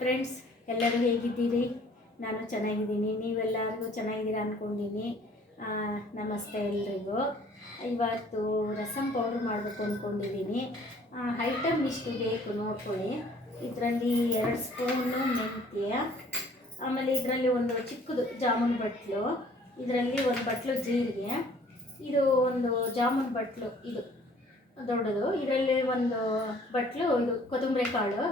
Friends ಎಲ್ಲರೂ ಹೇಗಿದ್ದೀರಿ? ನಾನು ಚೆನ್ನಾಗಿದ್ದೀನಿ. ನೀವೆಲ್ಲರಿಗೂ ಚೆನ್ನಾಗಿದ್ದೀರಾ ಅಂದ್ಕೊಂಡಿನಿ ನಮಸ್ತೆ ಎಲ್ರಿಗೂ. ಇವತ್ತು ರಸಮ್ ಪೌಡ್ರ್ ಮಾಡಬೇಕು ಅಂದ್ಕೊಂಡಿದ್ದೀನಿ ಐಟಮ್ ಇಷ್ಟು ಬೇಕು ನೋಡ್ಕೊಳ್ಳಿ. ಇದರಲ್ಲಿ ಎರಡು ಸ್ಪೂನು ಮೆಂತ್ಯ, ಆಮೇಲೆ ಇದರಲ್ಲಿ ಒಂದು ಚಿಕ್ಕದು ಜಾಮೂನ್ ಬಟ್ಲು, ಇದರಲ್ಲಿ ಒಂದು ಬಟ್ಲು ಜೀರಿಗೆ, ಇದು ಒಂದು ಜಾಮೂನ್ ಬಟ್ಲು ಇದು, ದೊಡ್ಡದು. ಇದರಲ್ಲಿ ಒಂದು ಬಟ್ಲು ಇದು ಕೊತ್ತಂಬರಿ ಕಾಳು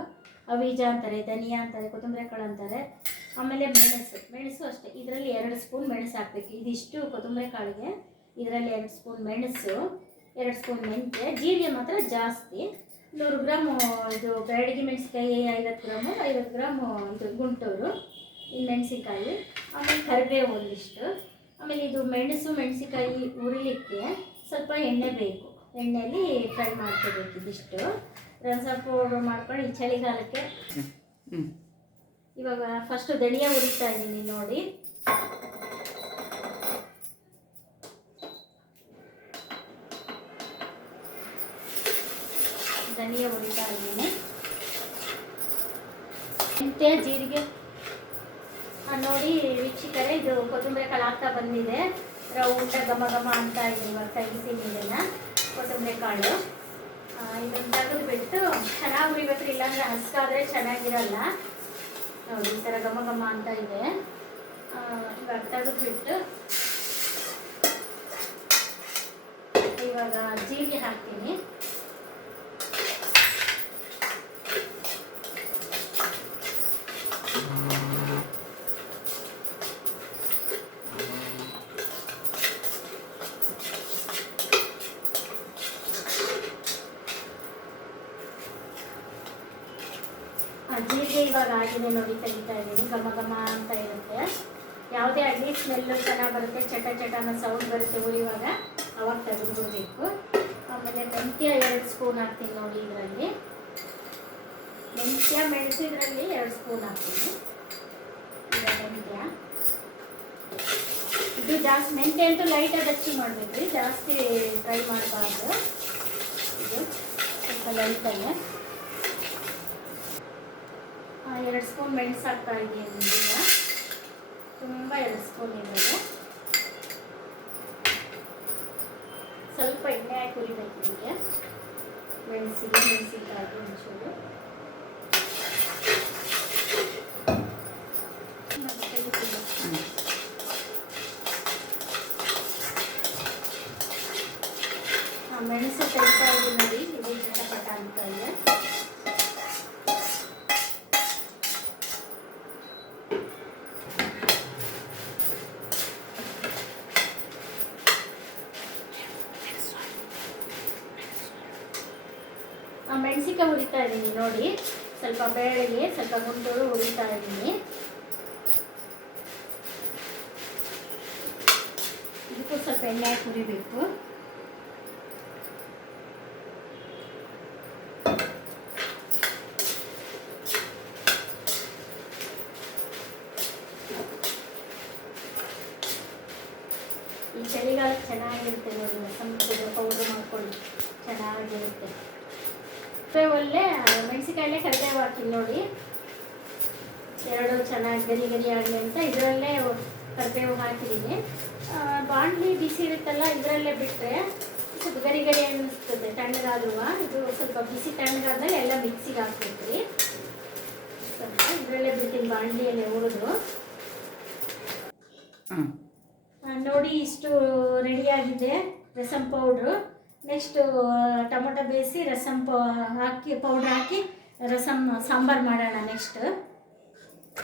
ಅವೀಜ ಅಂತಾರೆ, ಧನಿಯಾ ಅಂತಾರೆ ಕೊತ್ತಂಬರಿ ಕಾಳು ಅಂತಾರೆ. ಆಮೇಲೆ ಮೆಣಸು ಮೆಣಸು ಅಷ್ಟೇ. ಇದರಲ್ಲಿ ಎರಡು ಸ್ಪೂನ್ ಮೆಣಸು ಹಾಕಬೇಕು. ಇದಿಷ್ಟು ಕೊತ್ತಂಬರಿ ಕಾಳಿಗೆ ಇದರಲ್ಲಿ ಎರಡು ಸ್ಪೂನ್ ಮೆಣಸು, ಎರಡು ಸ್ಪೂನ್ ಮೆಂತ್ಯ, ಜೀರಿಗೆ ಮಾತ್ರ ಜಾಸ್ತಿ. ನೂರು ಗ್ರಾಮು ಇದು ಬ್ಯಾಡಗಿ ಮೆಣಸಿಕಾಯಿ ಐವತ್ತು ಗ್ರಾಮು ಐವತ್ತು ಗ್ರಾಮು ಇದು ಗುಂಟೂರು ಇನ್ನು ಮೆಣಸಿನ್ಕಾಯಿ. ಆಮೇಲೆ ಕರಿಬೇವು ಒಂದಿಷ್ಟು. ಆಮೇಲೆ ಇದು ಮೆಣಸು, ಮೆಣಸಿನ್ಕಾಯಿ ಉರಿಲಿಕ್ಕೆ ಸ್ವಲ್ಪ ಎಣ್ಣೆ ಬೇಕು. ಎಣ್ಣೆಯಲ್ಲಿ ಫ್ರೈ ಮಾಡ್ಕೋಬೇಕು ಇದಿಷ್ಟು. ರಸ ಪೌಡ್ರ್ ಮಾಡ್ಕೊಂಡು ಈ ಚಳಿಗಾಲಕ್ಕೆ. ಇವಾಗ ಫಸ್ಟ್ ಧನಿಯಾ ಉರಿತಾ ಇದ್ದೀನಿ ನೋಡಿ. ಧನಿಯಾ ಉರಿತಾ ಇದ್ದೀನಿ. ಮೆಂತ್ಯ ಜೀರಿಗೆ. ನೋಡಿ ವೀಕ್ಷಕರೇ ಇದು ಕೊತ್ತಂಬರಿ ಕಾಳು ಹಾಕ್ತಾ ಬಂದಿದೆ. ಊಟ ಘಮ ಘಮ ಅಂತ ಇದೆ ಇವಾಗ ತೆಗಿತೀನಿ ಇದನ್ನು ಕೊತ್ತಂಬರಿ ಕಾಳು. ಇದನ್ನ ತೆಗೆದು ಬಿಟ್ಟು ಚೆನ್ನಾಗಿ ಉರಿಬೇಕು ಇಲ್ಲಾಂದ್ರೆ ಹಸ್ಕಾದ್ರೆ ಚೆನ್ನಾಗಿರಲ್ಲ. ನೋಡಿ, ಈ ಥರ ಘಮ ಘಮ ಅಂತ ಇದೆ. ಇವಾಗ ತೆಗೆದ್ಬಿಟ್ಟು ಇವಾಗ ಜೀರಿಗೆ ಹಾಕ್ತೀನಿ ಆ, ಜೀರಿಗೆ ಇವಾಗ ಆಗಿದೆ ನೋಡಿ ತೆಗಿತಾ ಇದ್ದೀನಿ. ಘಮ ಘಮ ಅಂತ ಇರುತ್ತೆ. ಯಾವುದೇ ಅಡ್ಲಿ ಸ್ಮೆಲ್ಲು ಚೆನ್ನಾಗಿ ಬರುತ್ತೆ, ಚಟ ಚಟ ಅನ್ನೋ ಸೌಂಡ್ ಬರುತ್ತೆ ಇವಾಗ. ಅವಾಗ ತೆಗೆದುಬಿಡ್ಬೇಕು ಆಮೇಲೆ ಮೆಂತ್ಯ ಎರಡು ಸ್ಪೂನ್ ಹಾಕ್ತೀನಿ ನೋಡಿ ಇದರಲ್ಲಿ. ಮೆಂತ್ಯ ಮೆಣಸು ಇದರಲ್ಲಿ ಎರಡು ಸ್ಪೂನ್ ಹಾಕ್ತೀನಿ. ಮೆಂತ್ಯ. ಇದು ಜಾಸ್ತಿ, ಮೆಂತ್ಯ ಅಂತೂ ಲೈಟಾಗಿ ಹಚ್ಚಿ ಮಾಡಬೇಕು ಜಾಸ್ತಿ ಫ್ರೈ ಮಾಡಬಾರ್ದು. ಇದು ಸ್ವಲ್ಪ ಲೈಟಾಗಿ ಎರಡು ಸ್ಪೂನ್ ಮೆಣಸು ಹಾಕ್ತಾ ಇದ್ದೀನಿ ಈಗ ತುಂಬ ಎರಡು ಸ್ಪೂನ್ ಇರೋದು. ಸ್ವಲ್ಪ ಎಣ್ಣೆ ಹಾಕಿ ಹುರಿಬೇಕು ನಿಮಗೆ. ಮೆಣಸಿಗೆ ತೆಗಿತೀನಿ. ಆ, ಮೆಣಸು ತೆಗಿತಾ ಇದ್ದೀನಿ ನೋಡಿ ಇದು ಚಟಪಟ ಅಂತ ಇದೆ ಆ ಮೆಣಸಿಕಾಯಿ ಹುರಿತಾ ಇದ್ದೀನಿ ನೋಡಿ. ಸ್ವಲ್ಪ ಬೇಳೆಗೆ, ಸ್ವಲ್ಪ ಗುಂಟೂರು ಹುರಿತಾ ಇದ್ದೀನಿ. ಇದಕ್ಕೂ ಸ್ವಲ್ಪ ಎಣ್ಣೆ ಹಾಕಿ ಹುರಿಬೇಕು. ಈ ಚಳಿಗಾಲ ಚೆನ್ನಾಗಿರುತ್ತೆ ನೋಡಿ ಸಂಪದ ಪೌಡರ್ ಮಾಡ್ಕೊಳ್ಳಿ. ಚೆನ್ನಾಗಿರುತ್ತೆ. ಕರಿಬೇವಲ್ಲೇ ಮೆಣಸಿಕಾಯಲ್ಲೇ ಕರಿಬೇವು ಹಾಕ್ತೀನಿ ನೋಡಿ. ಎರಡು ಚೆನ್ನಾಗಿ ಗರಿ ಗರಿ ಆಗಲಿ ಅಂತ ಇದರಲ್ಲೇ ಕರಿಬೇವು ಹಾಕಿದ್ದೀನಿ. ಬಾಂಡ್ಲಿ ಬಾಣಲಿ ಬಿಸಿ ಇರುತ್ತಲ್ಲ ಇದರಲ್ಲೇ ಬಿಟ್ಟರೆ ಸ್ವಲ್ಪ ಗರಿ ಗರಿ ಅನ್ನಿಸ್ತದೆ ತಣ್ಣಗಾದ್ರೂ. ಇದು ಸ್ವಲ್ಪ ಬಿಸಿ ತಣ್ಣಗಾದ್ಮೇಲೆ ಎಲ್ಲ ಮಿಕ್ಸಿಗೆ ಹಾಕ್ಬೇಕ್ರಿ ಸ್ವಲ್ಪ ಇದರಲ್ಲೇ ಬಿಡ್ತೀನಿ ಬಾಣಲಿಯಲ್ಲೇ ಹುರಿದು. ನೋಡಿ ಇಷ್ಟು ರೆಡಿಯಾಗಿದೆ ರಸಮ್ ಪೌಡ್ರು ನೆಕ್ಸ್ಟು ಟೊಮೊಟೊ ಬೇಯಿಸಿ ರಸಮ್ ಪೌ ಹಾಕಿ ಪೌಡ್ರ್ ಹಾಕಿ ರಸಮ್ ಸಾಂಬಾರು ಮಾಡೋಣ ನೆಕ್ಸ್ಟ್